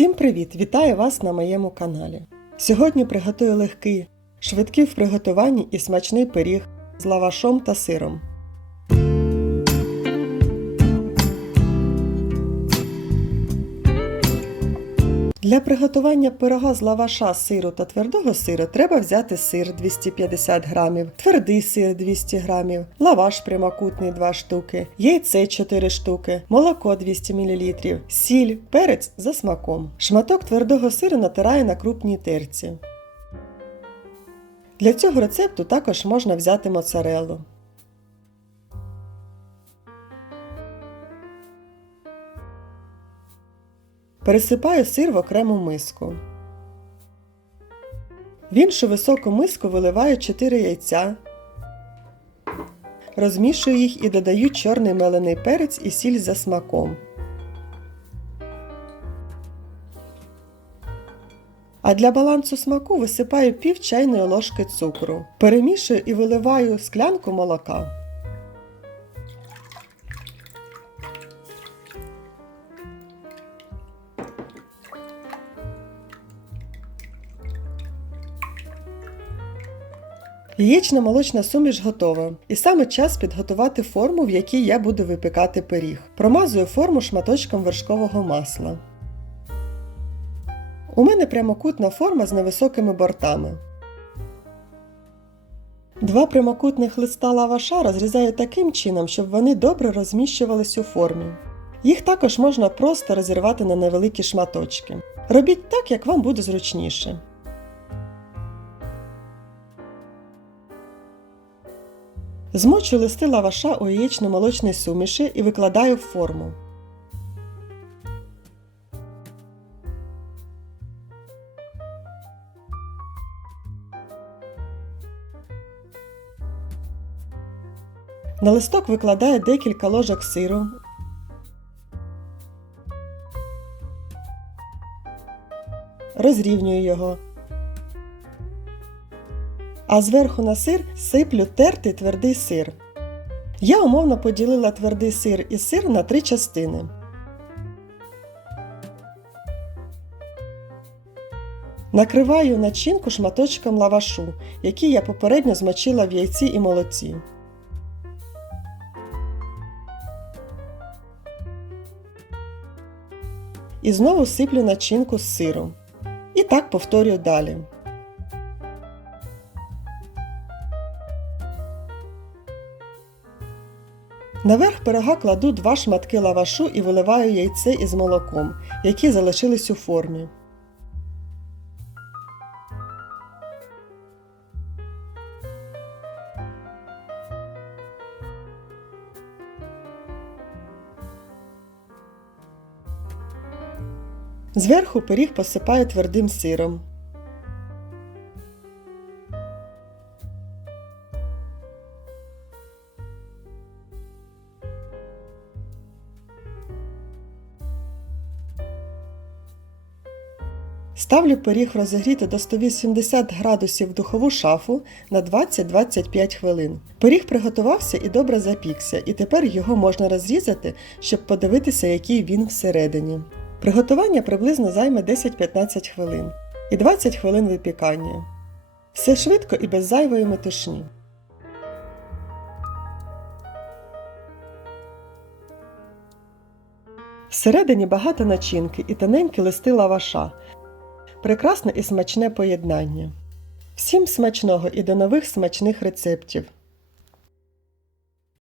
Всім привіт! Вітаю вас на моєму каналі. Сьогодні приготую легкий, швидкий в приготуванні і смачний пиріг з лавашом та сиром. Для приготування пирога з лаваша, сиру та твердого сиру треба взяти сир 250 грамів, твердий сир 200 грамів, лаваш прямокутний 2 штуки, яйце 4 штуки, молоко 200 мл, сіль, перець за смаком. Шматок твердого сиру натираю на крупній терці. Для цього рецепту також можна взяти моцареллу. Пересипаю сир в окрему миску. В іншу високу миску виливаю 4 яйця. Розмішую їх і додаю чорний мелений перець і сіль за смаком. А для балансу смаку висипаю пів чайної ложки цукру. Перемішую і виливаю склянку молока. Яєчна молочна суміш готова. І саме час підготувати форму, в якій я буду випікати пиріг. Промазую форму шматочком вершкового масла. У мене прямокутна форма з невисокими бортами. Два прямокутних листа лаваша розрізаю таким чином, щоб вони добре розміщувались у формі. Їх також можна просто розірвати на невеликі шматочки. Робіть так, як вам буде зручніше. Змочую листи лаваша у яєчно-молочній суміші і викладаю в форму. На листок викладаю декілька ложок сиру. Розрівнюю його. А зверху на сир сиплю тертий твердий сир. Я умовно поділила твердий сир і сир на три частини. Накриваю начинку шматочком лавашу, який я попередньо змочила в яйці і молоці. І знову сиплю начинку з сиром. І так повторюю далі. Наверх пирога кладу два шматки лавашу і виливаю яйце із молоком, які залишились у формі. Зверху пиріг посипаю твердим сиром. Ставлю пиріг розігріти до 180 градусів в духову шафу на 20-25 хвилин. Пиріг приготувався і добре запікся, і тепер його можна розрізати, щоб подивитися, який він всередині. Приготування приблизно займе 10-15 хвилин і 20 хвилин випікання. Все швидко і без зайвої метушні. Всередині багато начинки і тоненькі листи лаваша. Прекрасне і смачне поєднання. Всім смачного і до нових смачних рецептів!